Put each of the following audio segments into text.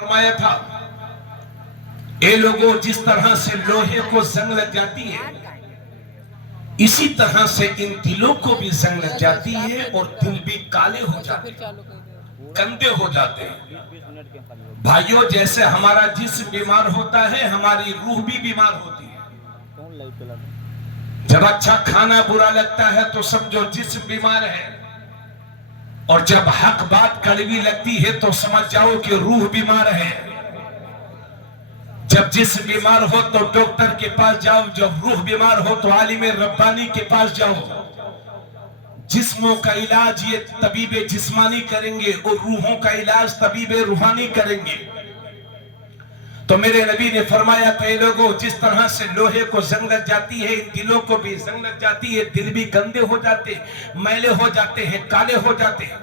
फरमाया था, ए लोगों, जिस तरह से लोहे को जंग लग जाती है, इसी तरह से इन दिलों को भी जंग लग जाती है और दिल भी काले हो जाते हैं, गंदे हो जाते हैं। भाइयों, जैसे हमारा जिस्म बीमार होता है, हमारी रूह भी बीमार होती है। जब अच्छा खाना बुरा लगता है तो समझो जिस्म बीमार है, और जब हक बात कड़वी लगती है तो समझ जाओ कि रूह बीमार है। जब जिस्म बीमार हो तो डॉक्टर के पास जाओ, जब रूह बीमार हो तो आलिम रब्बानी के पास जाओ। जिस्मों का इलाज ये तबीबे जिस्मानी करेंगे और रूहों का इलाज तबीबे रूहानी करेंगे। तो मेरे नबी ने फरमाया, कई लोगों, जिस तरह से लोहे को जंग लग जाती है, इन दिलों को भी जंग लग जाती है, दिल भी गंदे हो जाते, मैले हो जाते हैं, काले हो जाते हैं।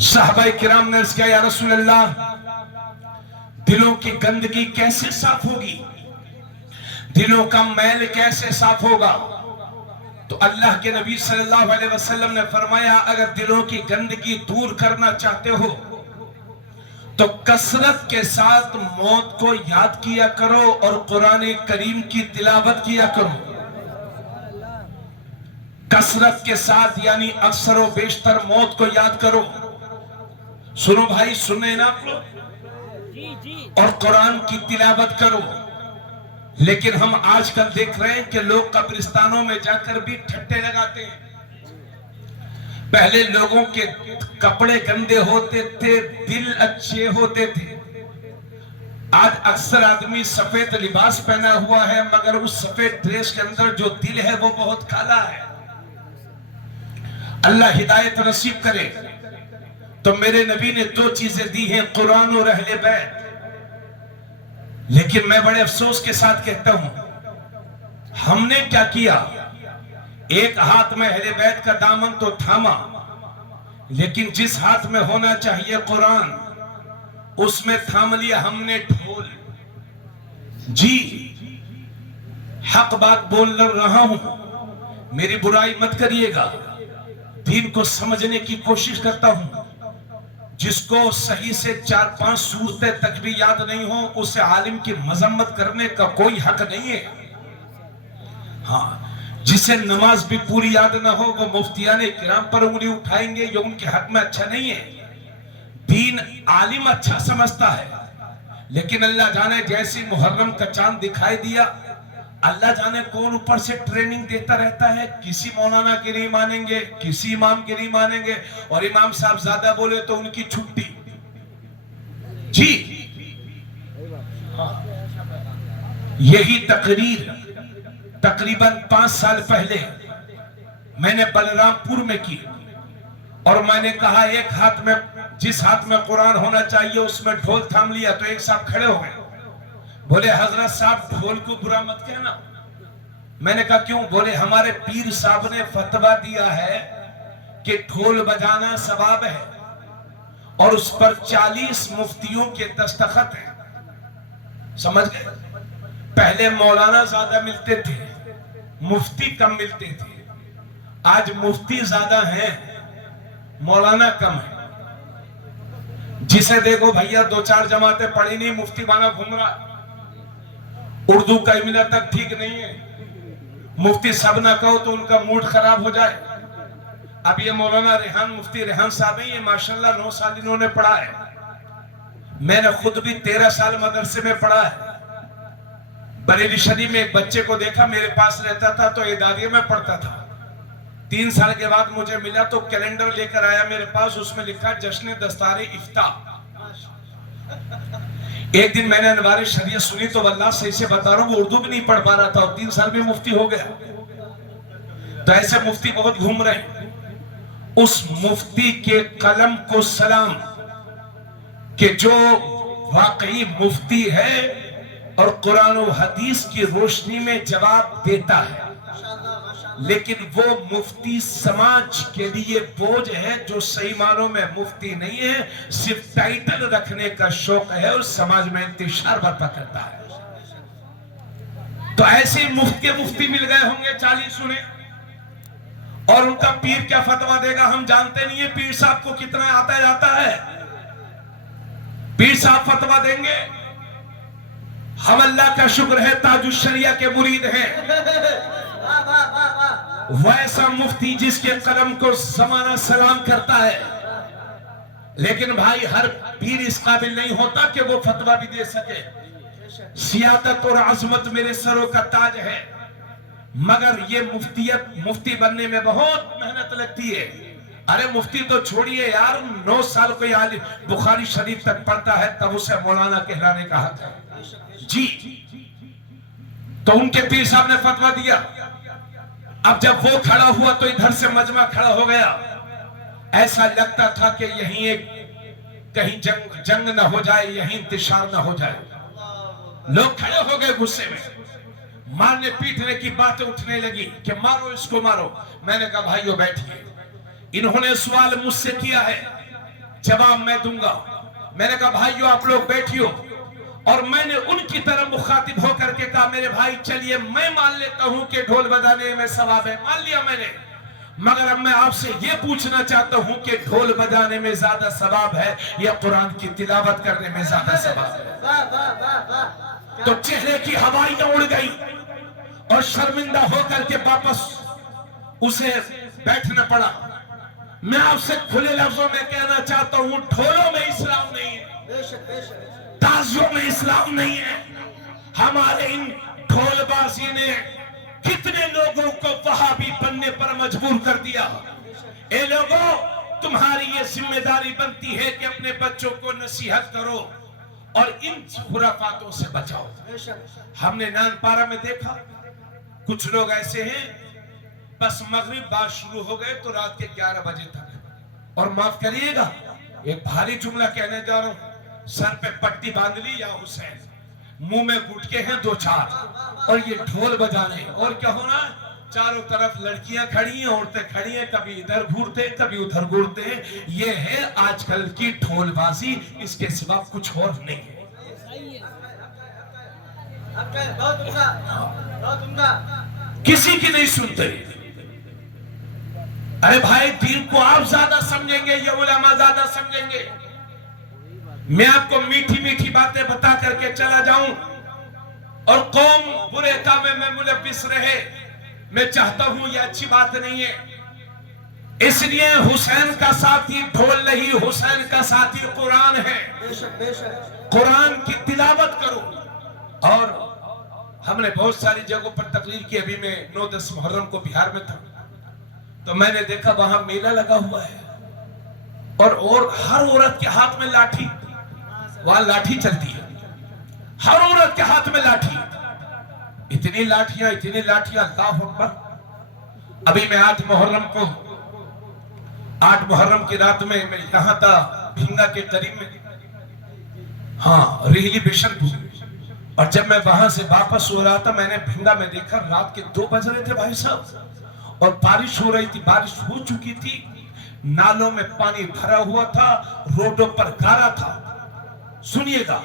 सहाबाए किराम ने अर्ज़ किया, या रसूल अल्लाह, दिलों की गंदगी कैसे साफ होगी, दिलों का मैल कैसे साफ होगा? तो अल्लाह के नबी सल्लल्लाहु अलैहि वसल्लम ने फरमाया, अगर दिलों की गंदगी दूर करना चाहते हो तो कसरत के साथ मौत को याद किया करो और कुरान करीम की तिलावत किया करो। कसरत के साथ यानी अक्सर व बेशतर मौत को याद करो। सुनो भाई, सुने ना आप लोग, और कुरान की तिलावत करो। लेकिन हम आजकल देख रहे हैं कि लोग कब्रिस्तानों में जाकर भी ठट्टे लगाते हैं। पहले लोगों के कपड़े गंदे होते थे, दिल अच्छे होते थे। आज अक्सर आदमी सफेद लिबास पहना हुआ है, मगर उस सफेद ड्रेस के अंदर जो दिल है वो बहुत काला है। अल्लाह हिदायत नसीब करे। तो मेरे नबी ने दो चीजें दी हैं, कुरान और अहले बैत। लेकिन मैं बड़े अफसोस के साथ कहता हूं, हमने क्या किया, एक हाथ में अहले बैत का दामन तो थामा, लेकिन जिस हाथ में होना चाहिए कुरान, उसमें थाम लिया हमने ढोल। जी, हक बात बोल रहा हूं, मेरी बुराई मत करिएगा। दीन को समझने की कोशिश करता हूं। जिसको सही से 4-5 सूरतें तक भी याद नहीं हो, उसे आलिम की मजम्मत करने का कोई हक नहीं है। हाँ, जिसे नमाज भी पूरी याद ना हो, वो मुफ्तियाने किराम पर उंगली उठाएंगे, ये उनके हक में अच्छा नहीं है। दीन आलिम अच्छा समझता है, लेकिन अल्लाह जाने जैसी मुहर्रम का चांद दिखाई दिया, अल्लाह जाने कौन ऊपर से ट्रेनिंग देता रहता है। किसी मौलाना की नहीं मानेंगे, किसी इमाम की नहीं मानेंगे, और इमाम साहब ज्यादा बोले तो उनकी छुट्टी। जी, यही तकरीर तकरीबन 5 साल पहले मैंने बलरामपुर में की, और मैंने कहा, एक हाथ में, जिस हाथ में कुरान होना चाहिए उसमें ढोल थाम लिया। तो एक साहब खड़े हो गए, बोले, हजरत साहब ढोल को बुरा मत कहना। मैंने कहा, क्यों? बोले, हमारे पीर साहब ने फतवा दिया है कि ढोल बजाना सवाब है, और उस पर 40 मुफ्तियों के दस्तखत हैं। समझ गए? पहले मौलाना ज्यादा मिलते थे, मुफ्ती कम मिलते थे। आज मुफ्ती ज्यादा हैं, मौलाना कम है। जिसे देखो भैया 2-4 जमातें पढ़ी नहीं, मुफ्ती बाना घूम रहा, उर्दू का इमिला तक ठीक नहीं है। मुफ्ती सब ना कहो तो उनका मूड खराब हो जाए। अब ये मौलाना रेहान, मुफ्ती रेहान साहब हैं, ये माशाल्लाह 9 साल इन्होंने पढ़ा है। मैंने खुद भी 13 साल मदरसे में पढ़ा है। बरेली शरीफ में एक बच्चे को देखा, मेरे पास रहता था तो इदारिये में पढ़ता था। 3 साल के बाद मुझे मिला तो कैलेंडर लेकर आया मेरे पास, उसमें लिखा जश्न दस्तारे इफ्ता। एक दिन मैंने अनवारे शरीयत सुनी तो अल्लाह से इसे बता रहा हूं, वो उर्दू भी नहीं पढ़ पा रहा था और 3 साल में मुफ्ती हो गया। तो ऐसे मुफ्ती बहुत घूम रहे हैं। उस मुफ्ती के कलम को सलाम कि जो वाकई मुफ्ती है और कुरान और हदीस की रोशनी में जवाब देता है। लेकिन वो मुफ्ती समाज के लिए बोझ है जो सही मानों में मुफ्ती नहीं है, सिर्फ टाइटल रखने का शौक है और समाज में इंतशार बर्पा करता है। तो ऐसे ही मुफ्ती मिल गए होंगे 40 सुने, और उनका पीर क्या फतवा देगा हम जानते नहीं है। पीर साहब को कितना आता जाता है। पीर साहब फतवा देंगे, हम अल्लाह का शुक्र है ताजुश शरिया के मुरीद हैं। वैसा मुफ्ती जिसके कलम को जमाना सलाम करता है, लेकिन भाई हर पीर इस काबिल नहीं होता कि वो फतवा भी दे सके। सियादत और अजमत मेरे सरों का ताज है, मगर ये मुफ्ती बनने में बहुत मेहनत लगती है। अरे मुफ्ती तो छोड़िए यार, 9 साल कोई आलिम बुखारी शरीफ तक पढ़ता है तब उसे मौलाना कहलाने का हक है जी। तो उनके पीर साहब ने फतवा दिया। अब जब वो खड़ा हुआ तो इधर से मजमा खड़ा हो गया। ऐसा लगता था कि यहीं एक कहीं जंग न हो जाए, यहीं इंतशार न हो जाए। लोग खड़े हो गए गुस्से में, मारने पीटने की बातें उठने लगी कि मारो इसको मारो। मैंने कहा भाइयों बैठिए, इन्होंने सवाल मुझसे किया है, जवाब मैं दूंगा। मैंने कहा भाइयों आप लोग बैठियो, और मैंने उनकी तरफ मुखातिब होकर के कहा मेरे भाई चलिए मैं मान लेता हूं कि ढोल बजाने में सवाब है, मान लिया मैंने, मगर अब मैं आपसे ये पूछना चाहता हूं कि ढोल बजाने में ज्यादा सवाब है या कुरान की तिलावत करने में ज्यादा सवाब है? तो चेहरे की हवाइयां उड़ गई और शर्मिंदा होकर के वापस उसे बैठना पड़ा। मैं आपसे खुले लफ्जों में कहना चाहता हूं, ढोलों में इस्लाम नहीं है, ताजियों में इस्लाम नहीं है। हमारे इन ढोलबाजी ने कितने लोगों को वहाबी बनने पर मजबूर कर दिया। ए लोगों, तुम्हारी ये जिम्मेदारी बनती है कि अपने बच्चों को नसीहत करो और इन खुराफातों से बचाओ। हमने नानपारा में देखा कुछ लोग ऐसे हैं, बस मगरिब बात शुरू हो गए तो रात के 11 बजे तक। और माफ करिएगा, एक भारी जुमला कहने जा रहा हूं, सर पे पट्टी बांध ली या हुसैन, मुंह में गुटके हैं 2-4, और ये ढोल बजाने। और क्या होना, चारों तरफ लड़कियां खड़ी हैं, औरतें खड़ी हैं, कभी इधर घूरते कभी उधर घूरते हैं। ये है आजकल की ढोलबाजी, इसके सिवा कुछ और नहीं है। किसी की नहीं सुनते। अरे भाई, दीन को आप ज्यादा समझेंगे या उलमा ज्यादा समझेंगे? मैं आपको मीठी मीठी बातें बता करके चला जाऊं और कौम बुरे कामे में मुलव्विस रहे, मैं चाहता हूं, ये अच्छी बात नहीं है। इसलिए हुसैन का साथी ढोल नहीं, हुसैन का साथी कुरान है। कुरान की तिलावत करो। और हमने बहुत सारी जगहों पर तकरीर की। अभी मैं 9-10 मुहर्रम को बिहार में था, तो मैंने देखा वहां मेला लगा हुआ है, और हर औरत के हाथ में लाठी, वहां लाठी चलती है, हर औरत के हाथ में लाठी। इतनी लाठियां, अल्लाह अकबर। अभी मैं 8 मुहर्रम की रात में मैं यहां था भिंगा के करीब में, हाँ रेहली बिशनपुर। और जब मैं वहां से वापस हो रहा था, मैंने भिंगा में देखा रात के 2 बज रहे थे भाई साहब, और बारिश हो रही थी, बारिश हो चुकी थी, नालों में पानी भरा हुआ था, रोडों पर गारा था। सुनिएगा,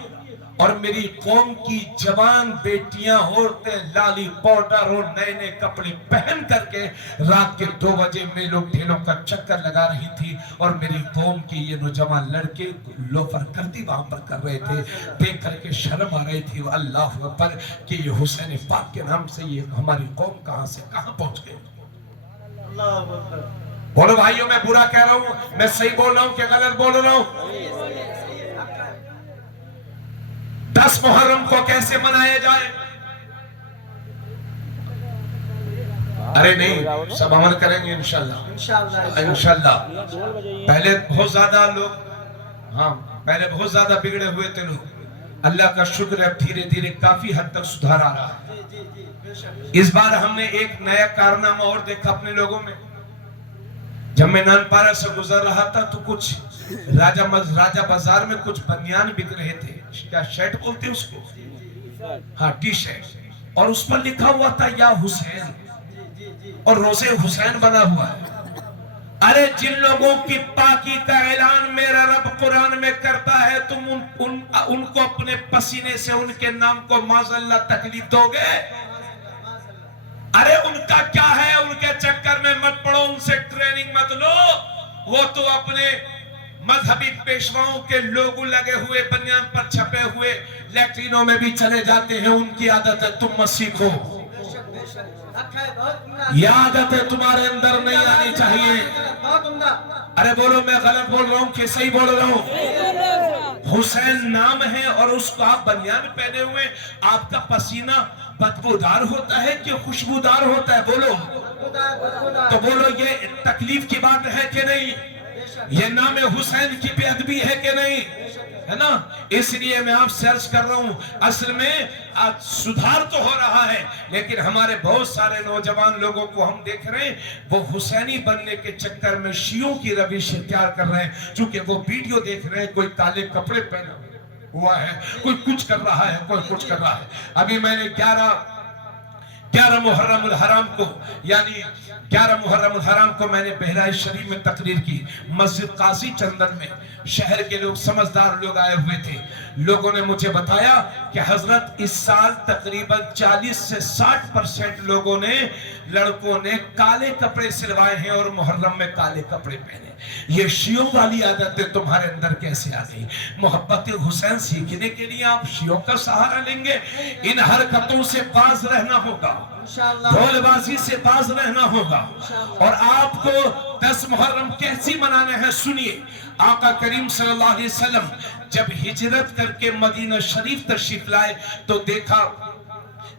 और मेरी कौम की जवान बेटियां, औरतें लाली पाउडर और नए नए कपड़े पहन करके रात के 2 बजे मेलों ठेलों का चक्कर लगा रही थी, और मेरी कौम के ये नौजवान लड़के लोफर करती वहां पर कर रहे थे। देख करके शर्म आ रही थी, अल्लाह अकबर, कि ये हुसैन पाक के नाम से ये हमारी कौम कहां से कहां पहुंच गई। बोलो भाइयों, मैं बुरा कह रहा हूं, मैं सही बोल रहा हूं कि गलत बोल रहा हूं? 10 मुहर्रम को कैसे मनाया जाए? अरे नहीं, सब अमल करेंगे इंशाल्लाह। पहले बहुत ज्यादा लोग, हाँ पहले बहुत ज्यादा बिगड़े हुए थे लोग। अल्लाह का शुक्र है, धीरे धीरे काफी हद तक सुधार आ रहा है। इस बार हमने एक नया कारनामा और देखा अपने लोगों में। जब मैं नानपारा से गुजर रहा था तो कुछ राजा बाजार में कुछ बनियान बिक रहे थे, क्या शर्ट बोलते हैं उसको, हाँ टी शर्ट, और उस पर लिखा हुआ था या हुसैन, और रोजे हुसैन बना हुआ है। अरे जिन लोगों की पाकी का ऐलान मेरा रब कुरान में करता है, तुम उनको अपने पसीने से उनके नाम को माज़अल्लाह तकलीफ दोगे? अरे उनका क्या है, उनके चक्कर में मत पड़ो, उनसे ट्रेनिंग मत लो। वो तो अपने मजहबी पेशवाओं के लोगो लगे हुए बनियान पर छपे हुए लैट्रिनों में भी चले जाते हैं। उनकी आदत है, तुम मत सीखो, यह आदत है तुम्हारे अंदर नहीं आनी चाहिए। अरे बोलो, मैं गलत बोल रहा हूँ कि सही बोल रहा हूँ? हुसैन नाम है और उसको आप बनियान पहने हुए, आपका पसीना बदबूदार होता है कि खुशबूदार होता है? बोलो तो बोलो, ये तकलीफ की बात है कि नहीं? ये नाम हुसैन की बेअदबी है कि नहीं? है ना? इसलिए मैं आपसे अर्ज कर रहा हूं, असल में आज सुधार तो हो रहा है, लेकिन हमारे बहुत सारे नौजवान लोगों को हम देख रहे हैं, वो हुसैनी बनने के चक्कर में शियों की रविश इख्तियार कर रहे हैं। चूंकि वो वीडियो देख रहे हैं, कोई काले कपड़े पहने हुआ है, कोई कुछ कर रहा है, कोई कुछ कर रहा है। अभी मैंने 11 मुहर्रम हराम को, यानी 11 मुहर्रम हराम को मैंने बहराइच शरीफ में तकरीर की। मस्जिद काजी चंदन में शहर के लोग, समझदार लोग आए हुए थे। लोगों ने मुझे बताया कि हजरत इस साल तकरीबन 40 से 60% लोगों ने, लड़कों ने काले कपड़े सिलवाए हैं और मुहर्रम में काले कपड़े पहने। ये शियों वाली आदतें तुम्हारे अंदर कैसे आ गई? मोहब्बत हुसैन सीखने के लिए आप शियों का सहारा लेंगे? इन हरकतों से बाज रहना होगा, ढोलबाजी से बाज रहना होगा। और आपको 10 मुहर्रम कैसी मनाना है, सुनिए। आका करीम सल्लल्लाहु अलैहि वसल्लम जब हिजरत करके मदीना शरीफ तशरीफ लाए तो देखा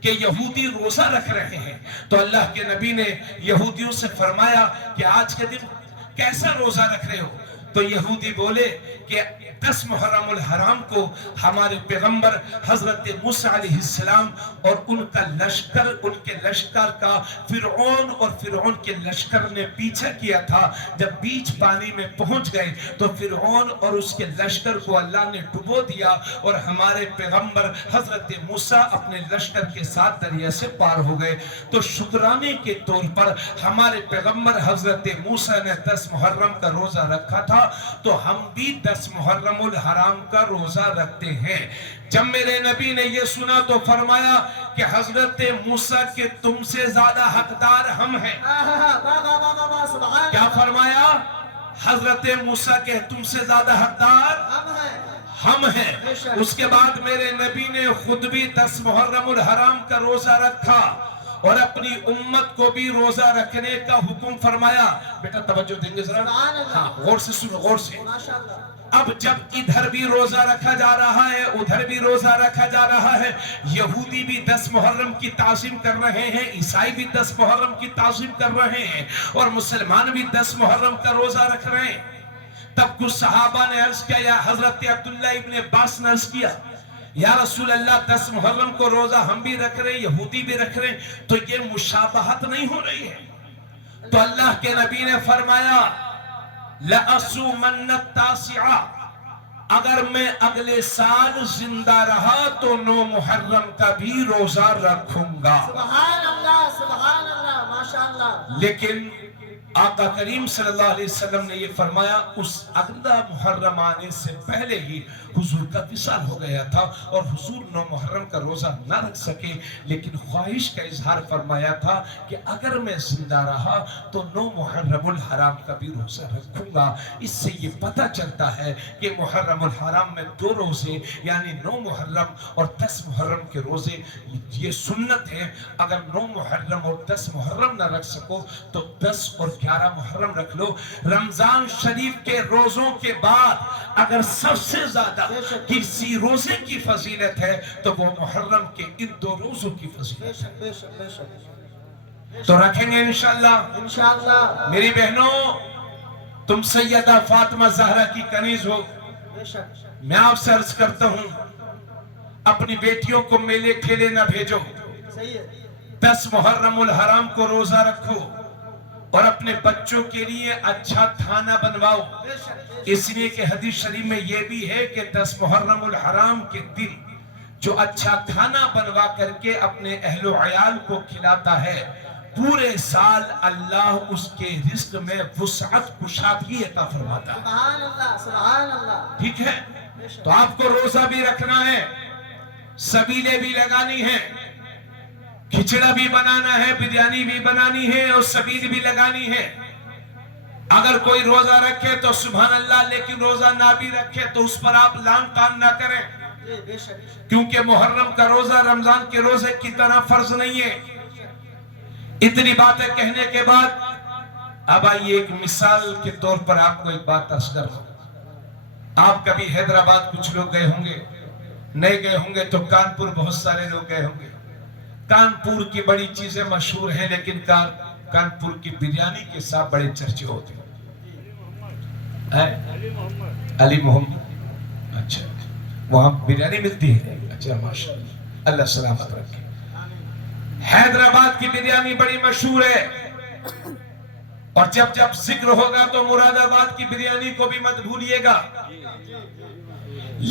कि यहूदी रोजा रख रहे हैं। तो अल्लाह के नबी ने यहूदियों से फरमाया कि आज के दिन कैसा रोजा रख रहे हो? तो यहूदी बोले कि 10 मुहर्रम हराम को हमारे पैगंबर हजरत मूसा अलैहिस्सलाम और उनका लश्कर, उनके लश्कर का फिरौन और फिरौन के लश्कर ने पीछा किया था। जब बीच पानी में पहुंच गए तो फिरौन और उसके लश्कर को अल्लाह ने डुबो दिया और हमारे पैगंबर हजरत मूसा अपने लश्कर के साथ दरिया से पार हो गए। तो शुक्राने के तौर पर हमारे पैगंबर हजरत मूसा ने 10 मुहर्रम का रोजा रखा था, तो हम भी 10 मुहर्रम हराम का रोजा रखते हैं। जब मेरे नबी ने ये सुना तो फरमाया कि हजरत मूसा के तुमसे ज्यादा हकदार हम हैं। क्या फरमाया? हजरत मूसा के तुमसे ज्यादा हकदार हम हैं। उसके बाद मेरे नबी ने खुद भी 10 मुहर्रम हराम का रोजा रखा और अपनी उम्मत को भी रोजा रखने का हुक्म फरमाया। बेटा तवज्जो देंगे जरा, हाँ गौर से सुनो, गौर से। अब जब इधर भी रोजा रखा जा रहा है, उधर भी रोजा रखा जा रहा है, यहूदी भी 10 मुहर्रम की ताज़ीम कर रहे हैं, ईसाई भी 10 मुहर्रम की ताज़ीम कर रहे हैं और मुसलमान भी 10 मुहर्रम का रोजा रख रहे हैं। तब कुछ सहाबा ने अर्ज किया, या हजरत अब्दुल्लाह इब्न अब्बास ने अर्ज किया, या रसूल अल्लाह 10 मुहर्रम को रोजा हम भी रख रहे हैं, यहूदी भी रख रहे हैं, तो ये मुशाबहत नहीं हो रही है? तो अल्लाह के नबी ने फरमाया, लअसूमन्न तासिआ, अगर मैं अगले साल जिंदा रहा तो 9 मुहर्रम का भी रोजा रखूंगा। सुभान अल्लाह, सुभान अल्लाह, माशाअल्लाह। लेकिन आका करीम सल्लल्लाहु अलैहि वसल्लम ने ये फरमाया, उस अगला मुहर्रम आने से पहले ही हुजूर का विसाल हो गया था और हुजूर 9 मुहर्रम का रोजा ना रख सके, लेकिन ख्वाहिश का इजहार फरमाया था कि अगर मैं जिंदा रहा तो 9 मुहर्रम हराम का भी रोजा रखूंगा। इससे ये पता चलता है कि मुहर्रम हराम में 2 रोजे यानी 9 मुहर्रम और 10 मुहर्रम के रोजे ये सुन्नत है। अगर 9 मुहर्रम और 10 मुहर्रम ना रख सको तो 10 और 11 मुहर्रम रख लो। रमजान शरीफ के रोजों के बाद अगर सबसे ज्यादा किसी रोजे की फजीलत है तो वो मुहर्रम के इन 2 रोजों की फजीलत है। तो रखेंगे इंशाअल्लाह। इंशाअल्लाह मेरी बहनों, तुम सैयदा फातिमा ज़हरा की कनीज हो। मैं आपसे अर्ज करता हूं, अपनी बेटियों को मेले खेले ना भेजो। 10 मुहर्रम हराम को रोजा रखो और अपने बच्चों के लिए अच्छा खाना बनवाओ। इसलिए कि हदीस शरीफ में यह भी है कि 10 मुहर्रम हराम के दिन जो अच्छा खाना बनवा करके अपने अहलो अयाल को खिलाता है, पूरे साल अल्लाह उसके रिस्क में वुसअत कुशादगी अता फरमाता है। सुभान अल्लाह, सुभान अल्लाह। ठीक है, तो आपको रोजा भी रखना है, सबीले भी लगानी है, खिचड़ा भी बनाना है, बिरयानी भी बनानी है और सबील भी लगानी है। اگر کوئی روزہ رکھے تو سبحان اللہ، لیکن روزہ نہ بھی رکھے تو اس پر آپ لام تان نہ کریں، کیونکہ محرم کا روزہ رمضان کے روزے کی طرح فرض نہیں ہے۔ اتنی باتیں کہنے کے بعد اب آئیے ایک مثال کے طور پر آپ کو ایک بات عرض کر دوں۔ آپ کبھی حیدرآباد کچھ لوگ گئے ہوں گے، نہیں گئے ہوں گے تو کانپور بہت سارے لوگ گئے ہوں گے۔ کانپور کی بڑی چیزیں مشہور ہیں، لیکن کانپور کی بریانی کے ساتھ بڑے چرچے ہوتے ہیں۔ علی محمد، اچھا وہاں بریانی ملتی ہے؟ اچھا ماشاءاللہ، اللہ سلامت رکھے۔ حیدرآباد کی بریانی بڑی مشہور ہے، اور جب جب ذکر ہوگا تو مراد آباد کی بریانی کو بھی مت بھولیے گا۔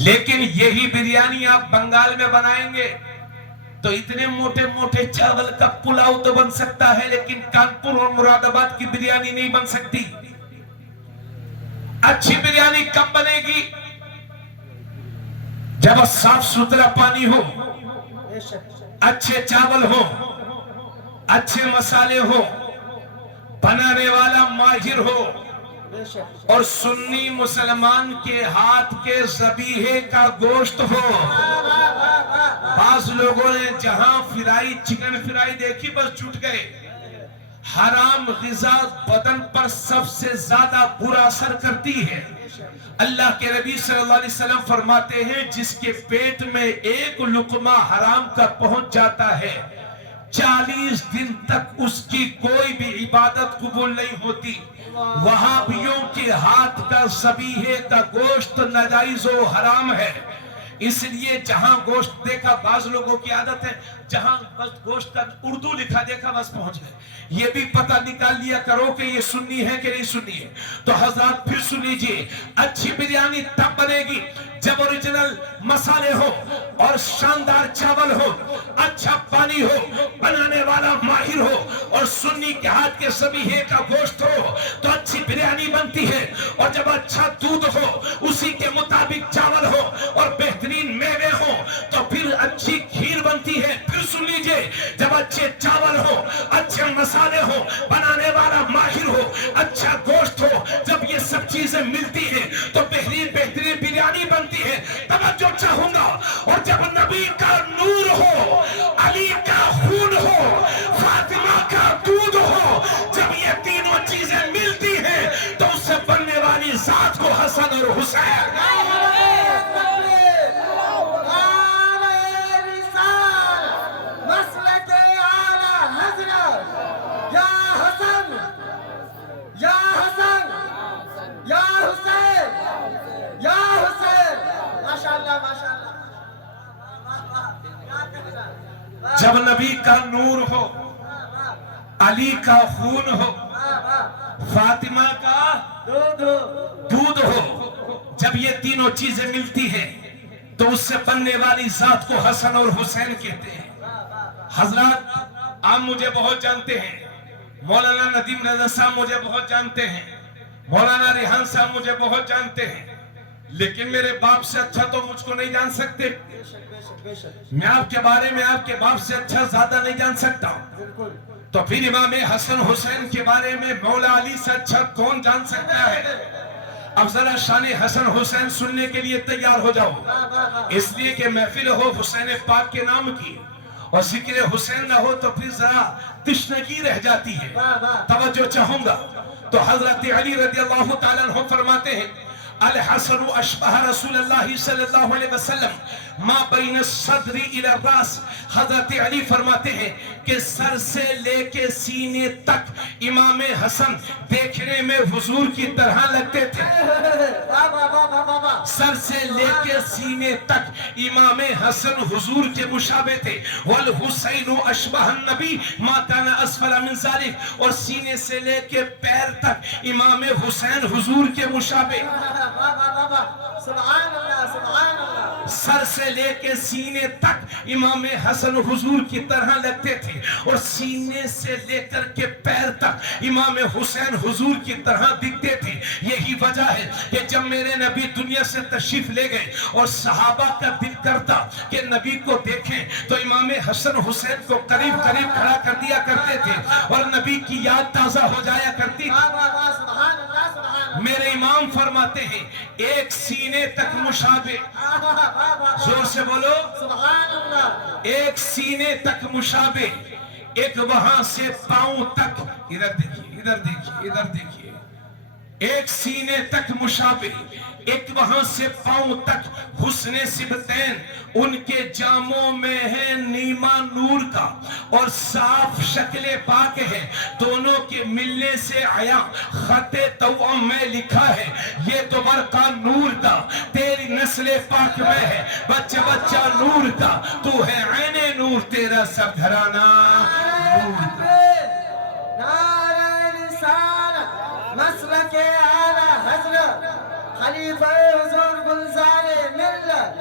لیکن یہی بریانی آپ بنگال میں بنائیں گے تو اتنے موٹے موٹے چاول کا پلاؤ تو بن سکتا ہے، لیکن کانپور اور مراد آباد کی بریانی نہیں بن سکتی۔ اچھی بریانی کب بنے گی؟ جب صاف ستھرا پانی ہو، اچھے چاول ہو، اچھے مسالے ہو، بنانے والا ماہر ہو، اور سنی مسلمان کے ہاتھ کے ذبیحے کا گوشت ہو۔ بعض لوگوں نے جہاں فرائی چکن فرائی دیکھی بس چھوٹ گئے۔ حرام غذا بدن پر سب سے زیادہ برا اثر کرتی ہے۔ اللہ کے نبی صلی اللہ علیہ وسلم فرماتے ہیں جس کے پیٹ میں ایک لقمہ حرام کا پہنچ جاتا ہے 40 دن تک اس کی کوئی بھی عبادت قبول نہیں ہوتی۔ وہابیوں کے ہاتھ کا ذبیحے کا گوشت ناجائز و حرام ہے۔ اس لیے جہاں گوشت دیکھا، بعض لوگوں کی عادت ہے جہاں بس گوشت کا اردو لکھا دیکھا بس پہنچ گئے۔ یہ بھی پتہ نکال لیا کرو کہ یہ سنی ہے کہ نہیں سنی ہے۔ تو حضرات پھر سن لیجئے، اچھی بریانی تب بنے گی جب اوریجنل مسالے ہو اور شاندار چاول ہو، اچھا پانی ہو، بنانے والا ماہر ہو، اور سنی کے ہاتھ کے ذبیحے کا گوشت ہو تو اچھی بریانی بنتی ہے۔ اور جب اچھا دودھ ہو، اسی کے مطابق چاول ہو اور بہترین میوے ہو تو پھر اچھی کھیر بنتی ہے۔ پھر سن لیجئے، جب اچھے چاول ہو، اچھے مسالے ہو، بنانے والا ماہر ہو، اچھا گوشت ہو، جب یہ سب چیزیں ملتی ہیں تو بہترین بریانی بنتی ہے۔ توجہ چاہوں گا، اور جب نبی کا نور ہو، علی کا خون ہو، فاطمہ کا دودھ ہو، جب یہ تینوں چیزیں ملتی ہیں تو اس سے بننے والی ذات کو حسن اور حسین۔ جب نبی کا نور ہو، علی کا خون ہو، فاطمہ کا دودھ ہو، جب یہ تینوں چیزیں ملتی ہیں تو اس سے بننے والی ذات کو حسن اور حسین کہتے ہیں۔ حضرات آپ مجھے بہت جانتے ہیں، مولانا ندیم رضا صاحب مجھے بہت جانتے ہیں، مولانا ریحان صاحب مجھے بہت جانتے ہیں، لیکن میرے باپ سے اچھا تو مجھ کو نہیں جان سکتے۔ میں آپ کے بارے میں آپ کے باپ سے اچھا زیادہ نہیں جان سکتا، تو پھر امام حسن حسین کے بارے میں مولا علی سے اچھا کون جان سکتا ہے؟ اب ذرا شان حسن حسین سننے کے لیے تیار ہو جاؤ، اس لیے کہ محفل ہو حسین پاک کے نام کی، اور ذکر حسین نہ ہو تو پھر ذرا تشنگی رہ جاتی ہے۔ توجہ چاہوں گا، تو حضرت علی رضی اللہ تعالیٰ عنہ فرماتے ہیں الحسن اشبہ رسول اللہ صلی اللہ علیہ وسلم ما بین الصدر الى الراس۔ حضرت علی فرماتے ہیں کہ سر سے لے کے سینے تک امام حسن دیکھنے میں حضور کی طرح لگتے تھے۔ سر سے لے کے سینے تک امام حسن حضور کے مشابہ تھے۔ والحسین اشبہ النبی ما کان اسفل من ذلک، اور سینے سے لے کے پیر تک امام حسین حضور کے مشابہ۔ سبحان اللہ، سبحان اللہ۔ سر سے لے کے سینے تک امام حسن حضور کی طرح لگتے تھے، اور سینے سے لے کر کے پیر تک امام حسین حضور کی طرح دکھتے تھے۔ یہی وجہ ہے کہ جب میرے نبی دنیا سے تشریف لے گئے اور صحابہ کا دل کرتا کہ نبی کو دیکھیں تو امام حسن حسین کو قریب قریب کھڑا کر دیا کرتے تھے، اور نبی کی یاد تازہ ہو جایا کرتی۔ سبحان اللہ۔ میرے امام فرماتے ہیں ایک سینے تک مشابہ، زور سے بولو سبحان اللہ، ایک سینے تک مشابہ، ایک وہاں سے پاؤں تک، ادھر دیکھیے ادھر دیکھیے ادھر دیکھیے، ایک سینے تک مشابہ، ایک وہاں سے پاؤں تک، حسن سبتین ان کے جاموں میں ہے نیما نور کا، اور صاف شکل پاک ہے، دونوں کے ملنے سے آیا خط توأم میں لکھا ہے یہ تو برقع نور کا، تیری نسل پاک میں ہے بچہ بچہ نور کا، تو ہے عین نور تیرا سب گھرانہ نور کا۔ نعرہ رسالت، مسلک اعلیٰ حضرت خلیفہ حضور گلزار ملت،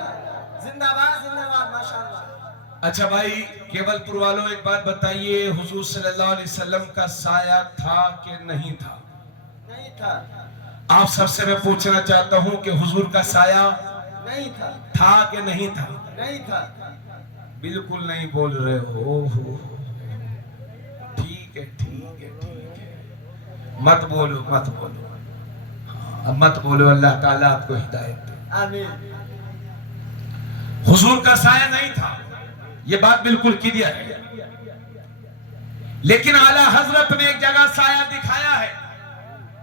زندہ باد ماشاءاللہ۔ اچھا بھائی کیول پور والوں ایک بات بتائیے، حضور صلی اللہ علیہ وسلم کا سایہ تھا کہ نہیں تھا؟ نہیں تھا، آپ سب سے میں پوچھنا چاہتا ہوں کہ حضور کا سایہ نہیں تھا، تھا کہ نہیں تھا؟ نہیں تھا۔ بالکل نہیں بول رہے ہو، ٹھیک ہے ٹھیک ہے ٹھیک ہے، مت بولو مت بولو، اب مت بولو، اللہ تعالیٰ آپ کو ہدایت دے۔ آمین۔ حضور کا سایہ نہیں تھا، یہ بات بالکل کلیئر ہے، لیکن اعلیٰ حضرت نے ایک جگہ سایہ دکھایا ہے،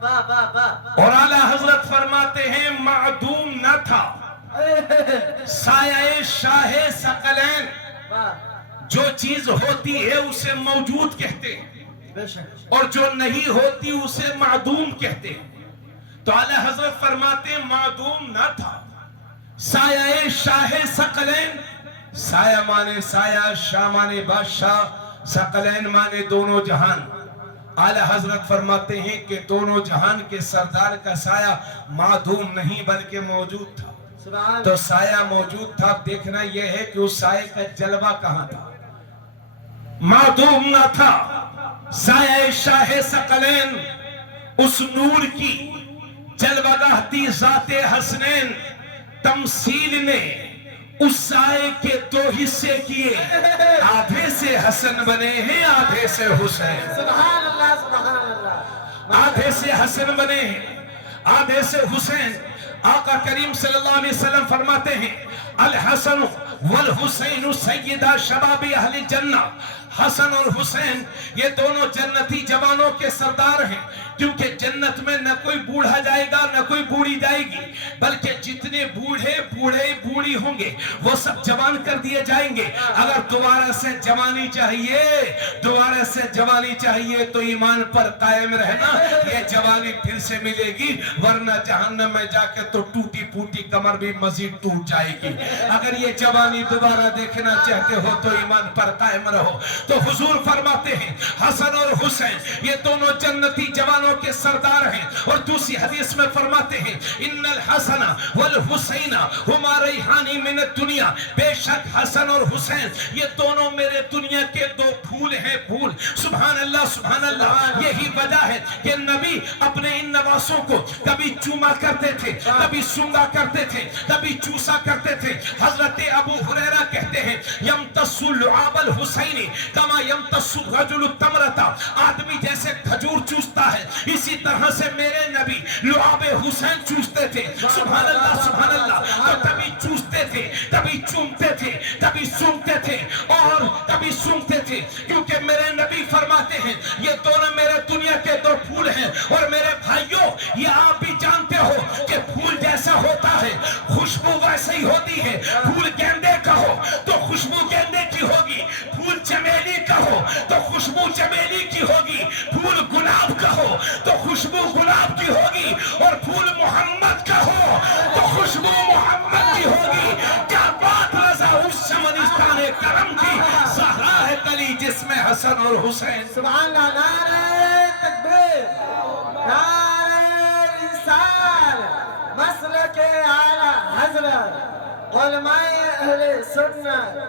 واہ واہ واہ، اور اعلیٰ حضرت فرماتے ہیں معدوم نہ تھا سایہ شاہ ثقلین، واہ، جو چیز ہوتی ہے اسے موجود کہتے ہیں بے شک، اور جو نہیں ہوتی اسے معدوم کہتے ہیں، تو اعلیٰ حضرت فرماتے ہیں معدوم نہ تھا سایہ شاہ ثقلین، سایہ مانے سایہ، شاہ مانے بادشاہ، ثقلین مانے دونوں جہان۔ اعلیٰ حضرت فرماتے ہیں کہ دونوں جہان کے سردار کا سایہ معدوم نہیں بلکہ موجود تھا، سبحان تو سایہ موجود تھا، دیکھنا یہ ہے کہ اس سایہ کا جلوہ کہاں تھا، معدوم نہ تھا سایہ شاہ ثقلین، اس نور کی جلوہ گاہ تھی ذات حسنین، تمثیل نے اس سائے کے دو حصے کیے، آدھے سے حسن بنے ہیں آدھے سے حسین، سبحان اللہ، سبحان اللہ، آدھے سے حسن بنے ہیں آدھے سے حسین۔ آقا کریم صلی اللہ علیہ وسلم فرماتے ہیں الحسن والحسین سیدہ شباب اہل جنہ، حسن اور حسین یہ دونوں جنتی جوانوں کے سردار ہیں، کیونکہ جنت میں نہ کوئی بوڑھا جائے گا نہ کوئی بوڑھی جائے گی، بلکہ جتنے بوڑھی ہوں گے وہ سب جوان کر دیے جائیں گے۔ اگر دوبارہ سے جوانی چاہیے تو ایمان پر قائم رہنا، یہ جوانی پھر سے ملے گی، ورنہ جہنم میں جا کے تو ٹوٹی پھوٹی کمر بھی مزید ٹوٹ جائے گی۔ اگر یہ جوانی دوبارہ دیکھنا چاہتے ہو تو ایمان پر قائم رہو۔ تو حضور فرماتے ہیں حسن اور حسین یہ دونوں جنتی جوانوں کے سردار ہیں، اور دوسری حدیث میں فرماتے ہیں ان الحسن والحسین ہما ریحانی من الدنیا، بے شک حسن اور حسین یہ دونوں میرے دنیا کے دو پھول ہیں، پھول۔ سبحان اللہ سبحان اللہ۔ یہی وجہ ہے کہ نبی اپنے ان نواسوں کو کبھی چوما کرتے تھے، کبھی سونگا کرتے تھے، کبھی چوسا کرتے تھے۔ حضرت ابو ہریرہ کہتے ہیں یمتص لعاب الحسین کما یمتص الرجل التمرۃ، آدمی جیسے کھجور چوستا ہے اسی طرح سے میرے نبی لعاب حسین چوستے تھے۔ سبحان اللہ سبحان اللہ۔ تو کبھی چوستے تھے، کبھی چومتے تھے، کبھی سونگتے تھے اور کبھی سونگتے تھے، کیونکہ میرے نبی فرماتے ہیں یہ دونوں میرے دنیا کے دو پھول ہیں۔ اور میرے بھائیوں یہ آپ بھی جانتے ہو کہ پھول جیسا ہوتا ہے خوشبو ویسے ہی ہوتی ہے۔ پھول گیندے کا ہو تو خوشبو گیندے کی ہوگی، پھول چمیلی کا ہو تو خوشبو چمیلی کی ہوگی، پھول گلاب کا ہو تو خوشبو گلاب کی ہوگی، اور پھول محمد کا ہو تو خوشبو محمد کی ہوگی۔ کیا بات رضا اس چمنستان کرم کی، زہرا ہے کلی جس میں حسن اور حسین۔ سبحان اللہ، نعرہ تکبیر، نعرہ رسالت، مسلک اعلیٰ حضرت علماء اہل سنت۔